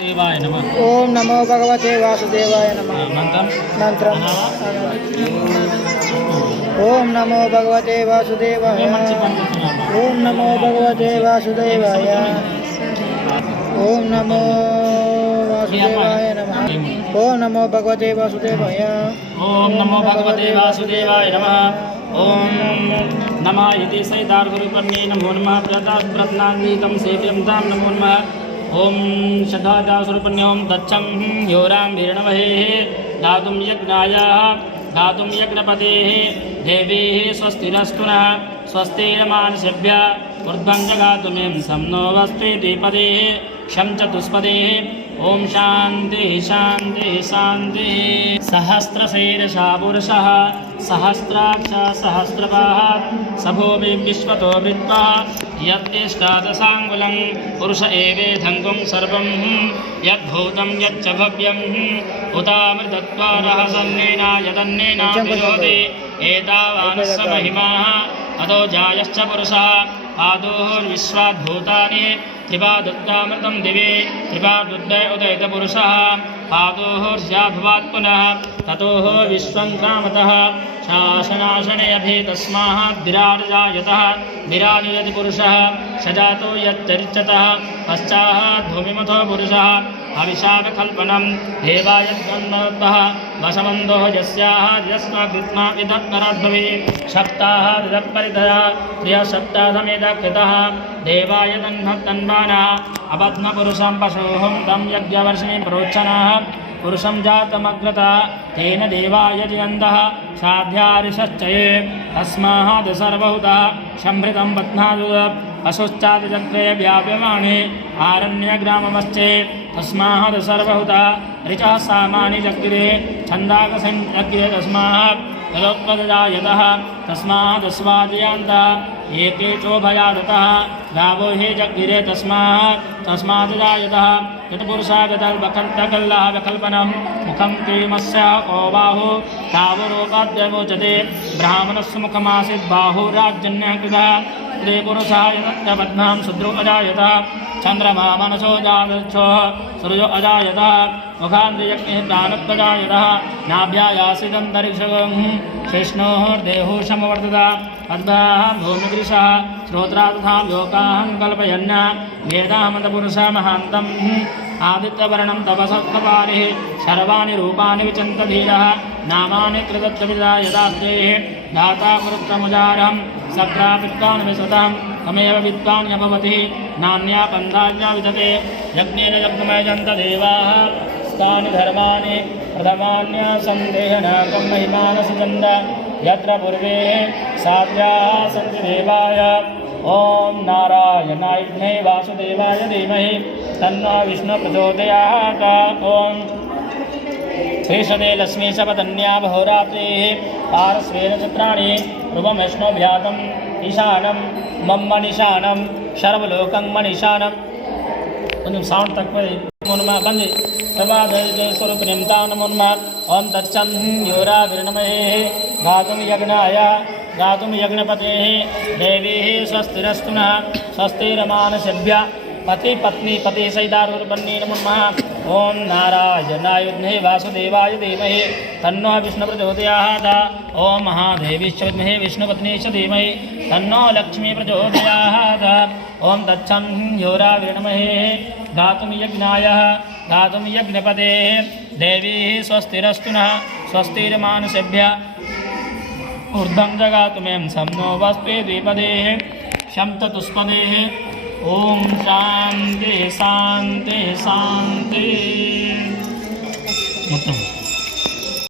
देवाय नमः। ओम नमो भगवते वासुदेवाय नमः। मंत्रम ओम नमो भगवते वासुदेवाय। ओम नमो भगवते वासुदेवाय। ओम नमो वासुदेवाय नमः। ओम नमो भगवते वासुदेवाय। ओम नमो भगवते वासुदेवाय नमः। ओम नमः इति सैदार्गुरुपन्ने नमो नमः प्रताप्रत्नागीतं सेव्यं तां नमो नमः। ओम शतादासुरपन्ने ओम दच्छं योरां वीरणवहेः दातुं यज्ञाय दातुं यज्ञपतेः देवीः स्वस्तिरस्तु नः स्वस्तिर्मानसेभ्यः ऊर्ध्वं जगातुमें सम्नो वस्त्वेति पदेः शं चतुष्पदेः ओम शांति शांति शांति। सहस्रशीर्षा पुरुषः सहस्राक्ष सहस्रपाः सभूमि विश्वतो वृत्वा यत्तिष्ठादशाङ्गुलं पुरुष एवेधङ्गुं सर्वं यद्भूतं यच्च भव्यम् उतामृतत्वारः सन्नेना यदन्नेना विरोधे एतावानस्य महिमाः अतो जायश्च पुरुषः पादोर्विश्वाद्भूतानि त्रिपादुक्तामृतं दिवे त्रिपादुद्दय उदयितपुरुषः पादोर्स्याभवात् पुनः ततोः विश्वं क्रामतः शासनाशने अभेतस्मात् विराजजायतः विराजयति पुरुषः सजातो यच्चरिच्यतः पश्चात् भूमिमथो पुरुषः अभिशापकल्पनं देवायद्गन्धः वशमन्दो यस्याः यस्माकृत्मा विदत्तराद्भवे सप्ताह दिदत्परिधः प्रियसप्ताहमेतः कृतः देवाय तन्वानः अबध्नपुरुषं पशोहं तं यज्ञवर्षिणीं प्रोच्चनः पुरुषं जातमग्रता तेन देवाय जिगन्धः साध्यारिषश्चये तस्मात् सर्वहुतः सम्भृतं बध्नादुद पशुश्चादिचक्रे व्याप्यमाणे आरण्यग्राममश्चे तस्मात् सर्वहुतः ऋचः सामानि चक्रे छन्दाकसन् चक्रे तस्मात् तदोत्पदजायतः तस्मात् स्वादयान्तः एके चोभयादतः गावो हे जग्गिरे तस्मात् जायतः यत्पुरुषागतल्बकल्पकल्लः विकल्पनं मुखं केमस्य को बाहु तावरोपाद्यवोचते ब्राह्मणस्य मुखमासीत् बाहुराजन्यः कृतः ते पुरुषः यदत्तबध्नां शूद्रो अजायतः चन्द्रमा मनसो जातच्छोः सूर्यो अजायतः मुखान्द्रियग्निः प्राणत्वजायतः नाभ्यायासिदन्तरिक्षं शेष्णोर्देहो समवर्तता अद्भः भूमिदृशः श्रोत्रा तथा लोकाहं कल्पयन् वेदामतपुरुषः महान्तं आदित्यवर्णं तपसत्कपारिः सर्वाणि रूपाणि विचन्तधीरः नामानि कृतत्वविदा यदास्तेः दाता पुरुषमुजारं सत्रापित्वान् विशतं तमेव विद्वान् भवति नान्या पन्थान्या विदते यज्ञेन यज्ञमयजन्त देवाः तानि धर्माणि प्रथमान्या सन्देहनाकं महिमानसुचन्द यत्र पूर्वे साध्याः सन्ति देवाय ओम नारायणाय वासुदेवाय धीमहि तन्नो विष्णु प्रचोदयात्। ओम श्रीशदे लक्ष्मी शपथन्या बहुरात्रिः पार्श्वेन चित्राणि रूपं विष्णुभ्यातम् ईशानं मम मनीषानं सर्वलोकं मनीषानं కొంచెం సౌండ్ తక్కువ మున్మా బంది स्वरूप निम्ता नमोन्मा ओम तत्सं योरा विरणमहे गातुं यज्ञाय गातुं यज्ञपतेः देवीः स्वस्तिरस्तु नः स्वस्तिर्मानसेभ्यः पति पत्नी पति सहितारूपन्ने नमो नमः। ओम नारायणाय वासुदेवाय धीमहि तन्नो विष्णु प्रचोदयात्। ओम महादेवीश्च विद्महे विष्णुपत्नी च धीमहि तन्नो लक्ष्मी प्रचोदयात्। ओम तत्सं योरा विरणमहे गातुं यज्ञाय गातुं यज्ञपतेः देवीः स्वस्तिरस्तु नः स्वस्तिर्मानसेभ्यः ऊर्ध्वं जगातुमें सम्नो वस्त्वे द्विपदेः शं चतुष्पदेः ओम शांति शांति शांति।